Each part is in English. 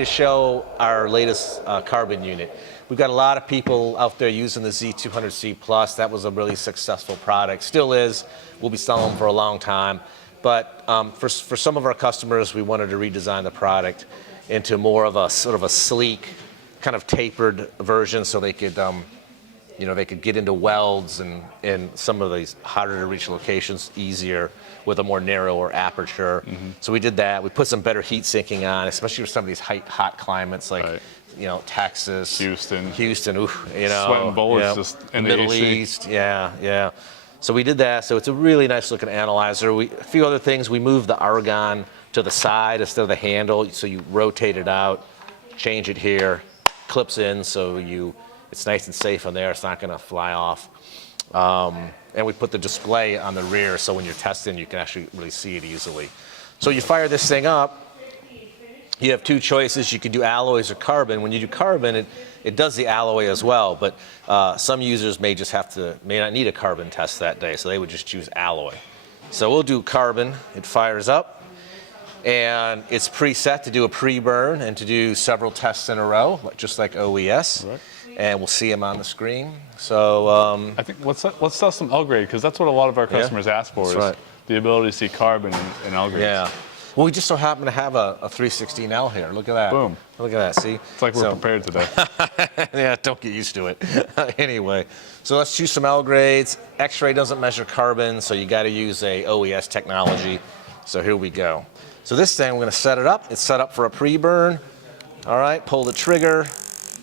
to show our latest carbon unit. We've got a lot of people out there using the Z-902 Plus. That was a really successful product. Still is. We'll be selling them for a long time. But for some of our customers, we wanted to redesign the product into more of a sort of a sleek, kind of tapered version, so they could, they could get into welds and some of these harder to reach locations easier with a more narrower aperture. So we did that. We put some better heat sinking on, especially for some of these hot climates like Texas, Houston, oof, sweating bullets just in the Middle AC. East, yeah. So we did that. So it's a really nice looking analyzer. A few other things. We moved the argon to the side instead of the handle, so you rotate it out, change it here, clips in, so it's nice and safe on there. It's not going to fly off. And we put the display on the rear, so when you're testing, you can actually really see it easily. So you fire this thing up. You have two choices. You can do alloys or carbon. When you do carbon, it does the alloy as well, but some users may not need a carbon test that day, so they would just choose alloy. So we'll do carbon. It fires up, and it's preset to do a pre-burn and to do several tests in a row, just like OES. Right. And we'll see them on the screen. So I think let's test some L grade, because that's what a lot of our customers ask for, is the ability to see carbon in L grades. Yeah. Well, we just so happen to have a 316L here. Look at that. Boom. Look at that, see? It's like we're prepared today. Yeah, don't get used to it. Anyway, so let's choose some L grades. X-ray doesn't measure carbon, so you got to use a OES technology. So here we go. So this thing, we're going to set it up. It's set up for a pre-burn. All right, pull the trigger.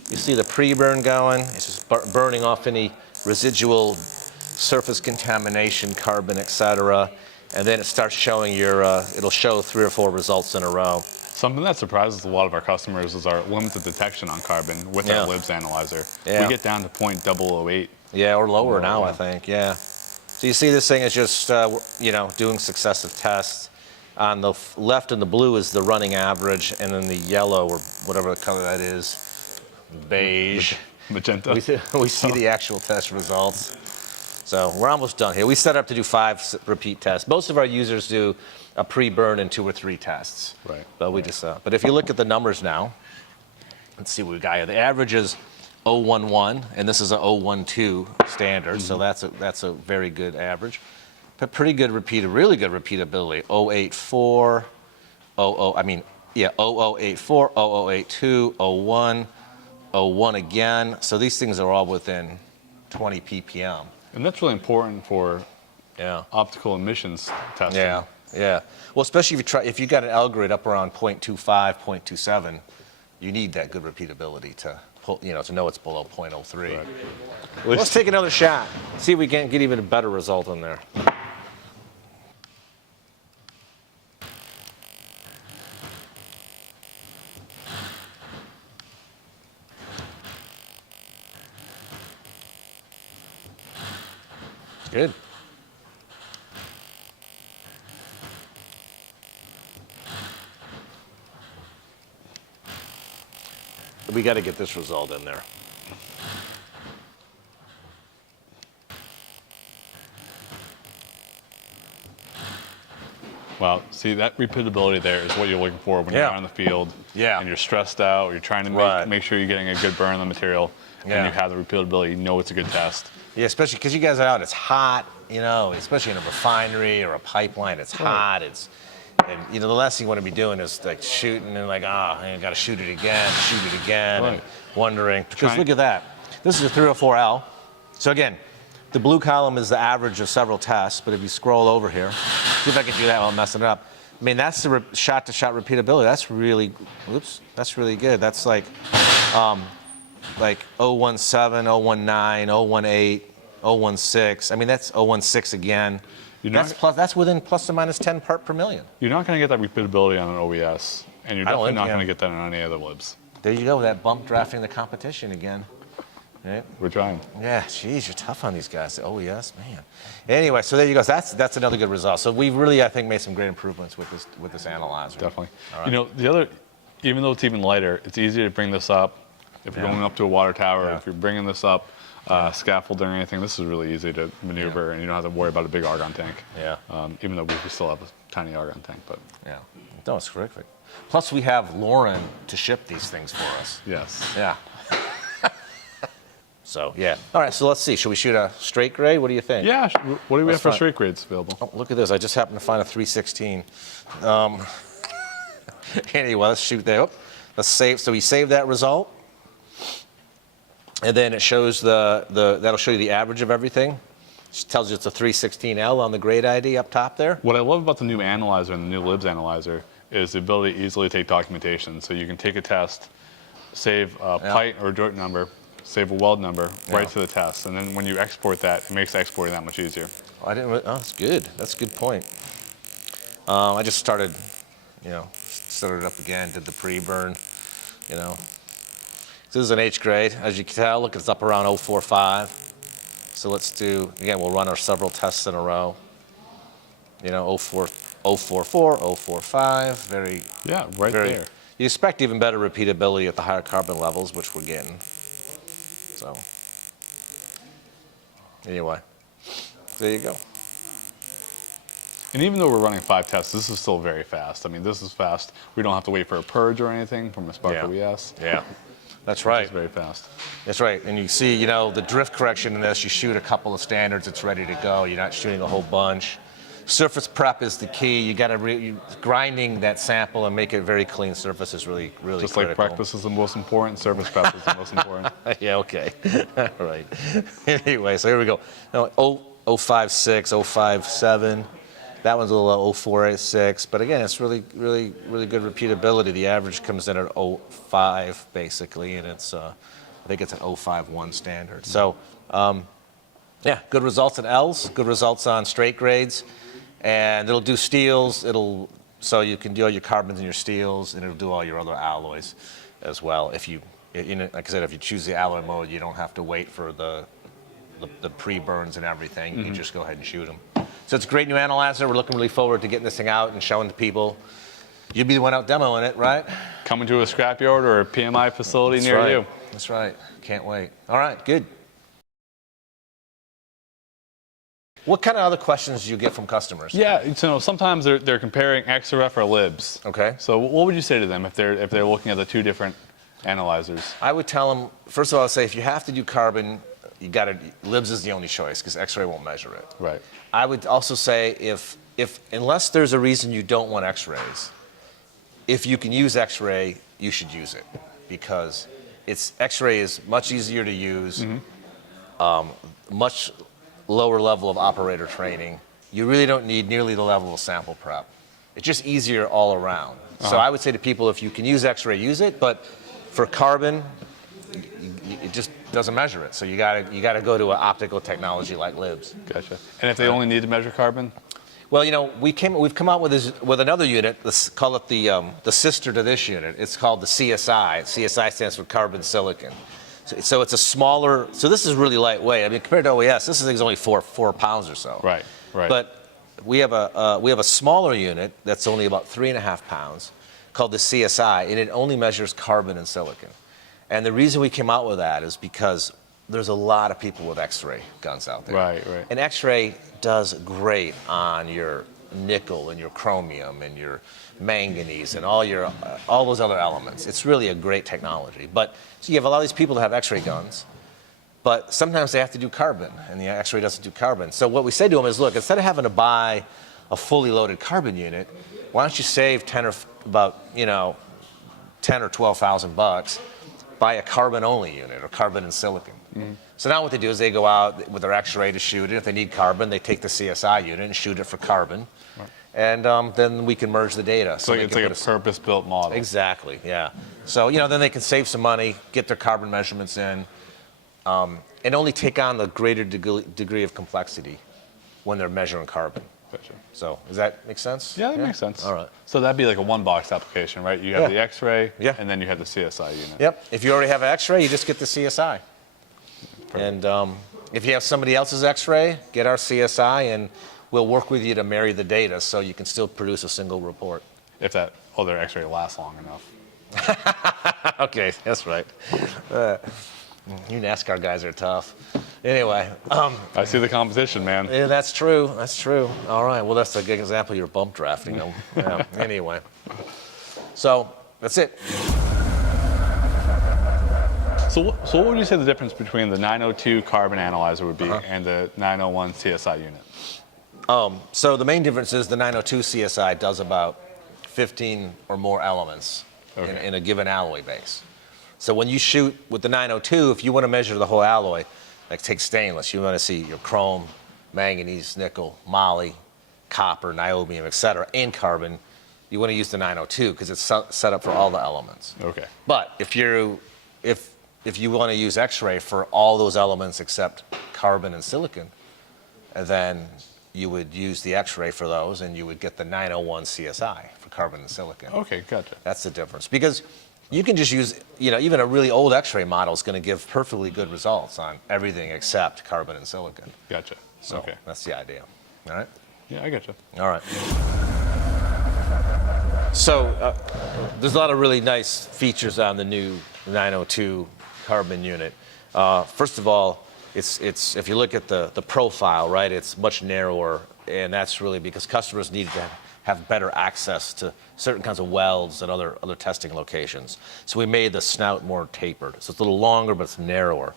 You see the pre-burn going. It's just burning off any residual surface contamination, carbon, etc. And then it starts showing it'll show 3 or 4 results in a row. Something that surprises a lot of our customers is our limited detection on carbon with our LIBS analyzer. Yeah. We get down to 0.008. Yeah, or lower now, I think, yeah. So you see this thing is just, doing successive tests. On the left in the blue is the running average, and then the yellow, or whatever color that is, beige. Magenta. We see the actual test results. So we're almost done here. We set up to do 5 repeat tests. Most of our users do a pre-burn and 2 or 3 tests. Right. But we just, but if you look at the numbers now, let's see what we got here. The average is 011, and this is a 012 standard, so that's a very good average. But pretty good really good repeatability. 084, 0084, 0082, 01, 01 again. So these things are all within 20 ppm. And that's really important for optical emissions testing. Yeah. Well, especially if you got an L grade up around 0.25, 0.27, you need that good repeatability to to know it's below 0.03. Right. Let's take another shot. See if we can get even a better result in there. Good. We got to get this result in there. Well, see, that repeatability there is what you're looking for when you're out in the field and you're stressed out, or you're trying to make sure you're getting a good burn on the material, and you have the repeatability, you know it's a good test. Yeah, especially because you guys are out, it's hot, especially in a refinery or a pipeline, it's hot, and the last thing you want to be doing is like shooting and like, I got to shoot it again, and wondering, because look at that. This is a 304L. So again, the blue column is the average of several tests, but if you scroll over here, see if I can do that while I'm messing it up. I mean, that's the shot-to-shot repeatability. That's really, that's really good. That's like 017, 019, 018, 016. I mean, that's 016 again. That's within plus or minus 10 part per million. You're not going to get that repeatability on an OES, and you're definitely not going to get that on any other LIBS. There you go, that bump drafting the competition again. Right? We're trying. Yeah, geez, you're tough on these guys. Oh yes, man. Anyway, so there you go. That's another good result. So we've really, I think, made some great improvements with this analyzer. Definitely. Right. Even though it's even lighter, it's easier to bring this up if you're going up to a water tower. If you're bringing this up scaffolding or anything, this is really easy to maneuver, and you don't have to worry about a big argon tank. Yeah. Even though we still have a tiny argon tank, but yeah, no, it's terrific. Plus, we have Lauren to ship these things for us. yes. Yeah. So yeah. All right. So let's see. Should we shoot a straight grade? What do you think? Yeah. What do we have for fine. straight grades available? Oh, look at this. I just happened to find a 316. Anyway, let's shoot there. Let's save. So we save that result, and then it shows that'll show you the average of everything. It tells you it's a 316L on the grade ID up top there. What I love about the new analyzer and the new libs analyzer is the ability to easily take documentation. So you can take a test, save a pipe or joint number, save a weld number right to the test, and then when you export that, it makes exporting that much easier. Oh, I didn't. Oh, that's good. That's a good point. I just started, started it up again. Did the pre-burn, So this is an H grade, as you can tell. Look, it's up around 045. So let's do again. We'll run our several tests in a row. 044, 045. Very right there. You expect even better repeatability at the higher carbon levels, which we're getting. So anyway, there you go. And even though we're running 5 tests, this is still very fast. I mean, this is fast. We don't have to wait for a purge or anything from a Spark OES. Yeah, that's right. It's very fast. That's right. And you see, the drift correction in this, you shoot a couple of standards, it's ready to go. You're not shooting a whole bunch. Surface prep is the key. You got to grinding that sample and make it very clean surface is really Just critical. like practice is the most important, surface prep is the most important. Yeah, okay. All right. Anyway, so here we go. Now, 056, 057. That one's a little 0486. But again, it's really good repeatability. The average comes in at 05, basically, and it's I think it's an 051 standard. So, yeah, good results at L's, good results on straight grades. And it'll do steels, so you can do all your carbons and your steels, and it'll do all your other alloys as well. If you, like I said, if you choose the alloy mode, you don't have to wait for the pre-burns and everything. You can just go ahead and shoot them. So it's a great new analyzer. We're looking really forward to getting this thing out and showing to people. You'll be the one out demoing it, right? Coming to a scrapyard or a PMI facility near you. That's right. Can't wait. All right, good. What kind of other questions do you get from customers? Yeah, sometimes they're comparing XRF or libs. Okay. So what would you say to them if they're looking at the two different analyzers? I would tell them, first of all, I'd say if you have to do carbon, libs is the only choice because X-ray won't measure it. Right. I would also say if unless there's a reason you don't want X-rays, if you can use X-ray, you should use it because X-ray is much easier to use, much lower level of operator training. You really don't need nearly the level of sample prep. It's just easier all around. So I would say to people, if you can use X-ray, use it. But for carbon, it just doesn't measure it. So you gotta go to an optical technology like libs. Gotcha. And if they only need to measure carbon? Well, we've come out with another unit. Let's call it the sister to this unit. It's called the CSI. CSI stands for carbon silicon. So it's a smaller. So this is really lightweight. I mean, compared to OES, this thing's only 4 pounds or so. Right. But we have a smaller unit that's only about 3.5 pounds, called the CSI, and it only measures carbon and silicon. And the reason we came out with that is because there's a lot of people with X-ray guns out there. Right. And X-ray does great on your nickel and your chromium and your manganese and all those other elements. It's really a great technology. But so you have a lot of these people that have X-ray guns, but sometimes they have to do carbon, and the X-ray doesn't do carbon. So what we say to them is, look, instead of having to buy a fully loaded carbon unit, why don't you save 10 or 12,000 bucks, buy a carbon-only unit or carbon and silicon. So now what they do is they go out with their X-ray to shoot it. If they need carbon, they take the CSI unit and shoot it for carbon. Right. And then we can merge the data. So it's like a purpose-built model. Exactly, yeah. So, then they can save some money, get their carbon measurements in, and only take on the greater degree of complexity when they're measuring carbon. Gotcha. So does that make sense? Yeah, that makes sense. All right. So that'd be like a one-box application, right? You have the X-ray, and then you have the CSI unit. Yep. If you already have an X-ray, you just get the CSI. Perfect. And if you have somebody else's X-ray, get our CSI, and we'll work with you to marry the data so you can still produce a single report. If that other X-ray lasts long enough. Okay, that's right. You NASCAR guys are tough. Anyway, I see the competition, man. yeah, that's true. That's true. All right. Well, that's a good example. You're bump drafting them. Yeah. Anyway, so that's it. So what would you say the difference between the 902 carbon analyzer would be and the 901 CSI unit? So the main difference is the 902 CSI does about 15 or more elements in a given alloy base. So when you shoot with the 902, if you want to measure the whole alloy, like take stainless, you want to see your chrome, manganese, nickel, moly, copper, niobium, etc., and carbon, you want to use the 902 because it's set up for all the elements. Okay. But if you want to use X-ray for all those elements except carbon and silicon, then you would use the X-ray for those, and you would get the 901 CSI for carbon and silicon. Okay, gotcha. That's the difference. Because you can just use, even a really old X-ray model is going to give perfectly good results on everything except carbon and silicon. Gotcha. So that's the idea. All right? Yeah, I gotcha. All right. So there's a lot of really nice features on the new 902 carbon unit. First of all, it's if you look at the profile, right, it's much narrower, and that's really because customers need to have better access to certain kinds of welds and other testing locations. So we made the snout more tapered. So it's a little longer, but it's narrower.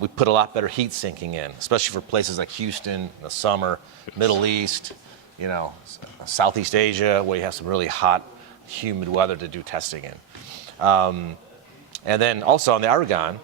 We put a lot better heat sinking in, especially for places like Houston in the summer, Middle East, Southeast Asia, where you have some really hot, humid weather to do testing in. And then also on the argon,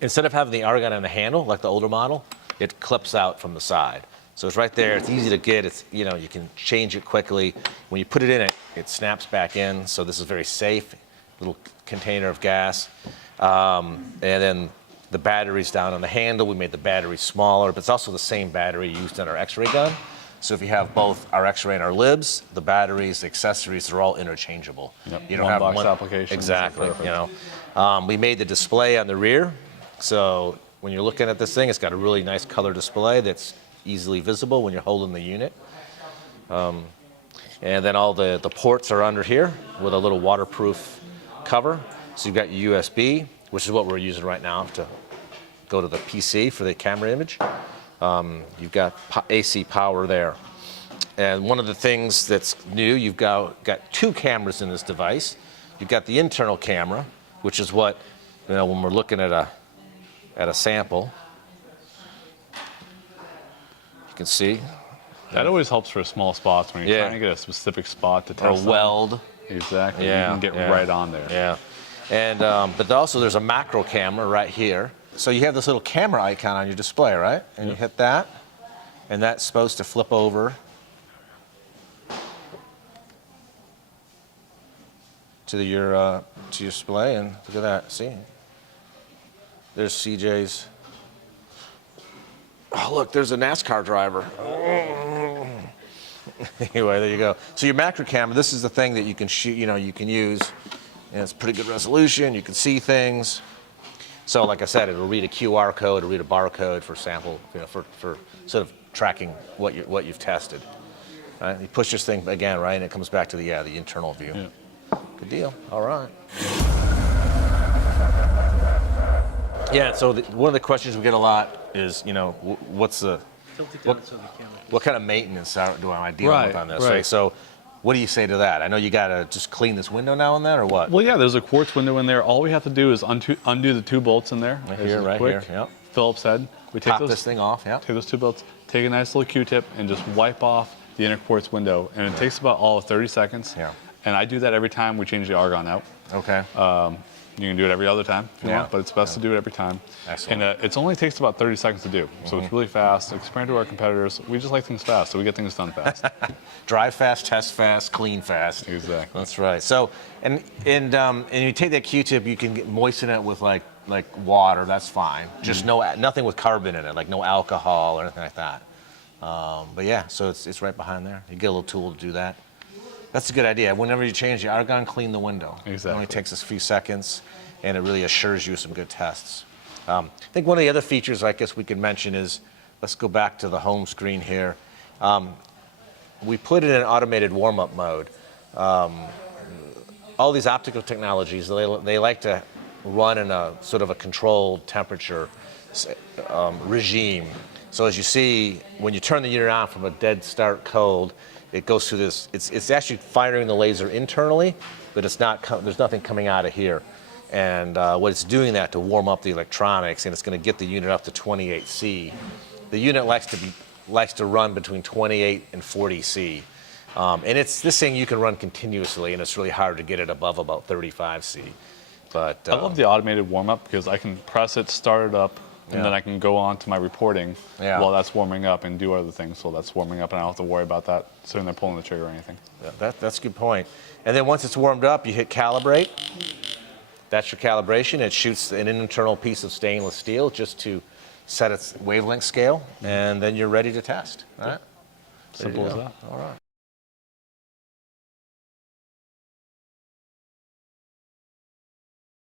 instead of having the argon on the handle, like the older model, it clips out from the side. So it's right there, it's easy to get, you can change it quickly. When you put it in it snaps back in, so this is very safe, little container of gas. And then the battery's down on the handle. We made the battery smaller, but it's also the same battery used in our X-ray gun. So if you have both our X-ray and our libs, the batteries, the accessories, they're all interchangeable. Yep. You don't one have box one application. exactly. We made the display on the rear, so when you're looking at this thing, it's got a really nice color display that's easily visible when you're holding the unit. And then all the ports are under here with a little waterproof cover. So you've got your USB, which is what we're using right now to go to the PC for the camera image. You've got AC power there. And one of the things that's new, you've got two cameras in this device. You've got the internal camera, which is what, when we're looking at a sample, you can see. That always helps for small spots when you're trying to get a specific spot to test. Or a weld. Exactly. Yeah, you can get right on there. Yeah. And but also there's a macro camera right here. So you have this little camera icon on your display, right? And you hit that, and that's supposed to flip over to your display, and look at that. See, there's CJ's. Oh, look, there's a NASCAR driver. Anyway, there you go. So your macro camera, this is the thing that you can shoot. You can use, and it's pretty good resolution. You can see things. So, like I said, it'll read a QR code, it'll read a barcode for sample, for sort of tracking what you've tested. Right? You push this thing again, right, and it comes back to the internal view. Yeah. Good deal. All right. Yeah. So one of the questions we get a lot is, what's the what kind of maintenance do I deal with on this? Right. So, what do you say to that? I know you got to just clean this window now and then, or what? Well, yeah, there's a quartz window in there. All we have to do is undo the two bolts in there. Right here. Yep. Phillips head. We take this thing off. Yeah. Take those two bolts. Take a nice little Q-tip and just wipe off the inner quartz window, and it takes about all of 30 seconds. Yeah. And I do that every time we change the argon out. Okay. You can do it every other time if you want, but it's best to do it every time. Excellent. And it only takes about 30 seconds to do, so it's really fast. Compared to our competitors, we just like things fast, so we get things done fast. Drive fast, test fast, clean fast. Exactly. That's right. So, and you take that Q-tip, you can moisten it with like water. That's fine. Just nothing with carbon in it, like no alcohol or anything like that. But yeah, so it's right behind there. You get a little tool to do that. That's a good idea. Whenever you change the argon, clean the window. Exactly. It only takes us a few seconds, and it really assures you some good tests. I think one of the other features I guess we could mention is, let's go back to the home screen here. We put it in automated warm-up mode. All these optical technologies, they like to run in a sort of a controlled temperature regime. So as you see, when you turn the unit on from a dead start cold, it goes through this. It's actually firing the laser internally, but it's not. There's nothing coming out of here. And what it's doing that to warm up the electronics, and it's going to get the unit up to 28 C. The unit likes to run between 28 and 40 C. And it's this thing you can run continuously, and it's really hard to get it above about 35 C. But I love the automated warm-up because I can press it, start it up, and then I can go on to my reporting while that's warming up and do other things while that's warming up, and I don't have to worry about that sitting there pulling the trigger or anything. That's a good point. And then once it's warmed up, you hit calibrate. That's your calibration. It shoots an internal piece of stainless steel just to set its wavelength scale, and then you're ready to test. All right? Simple as that. All right.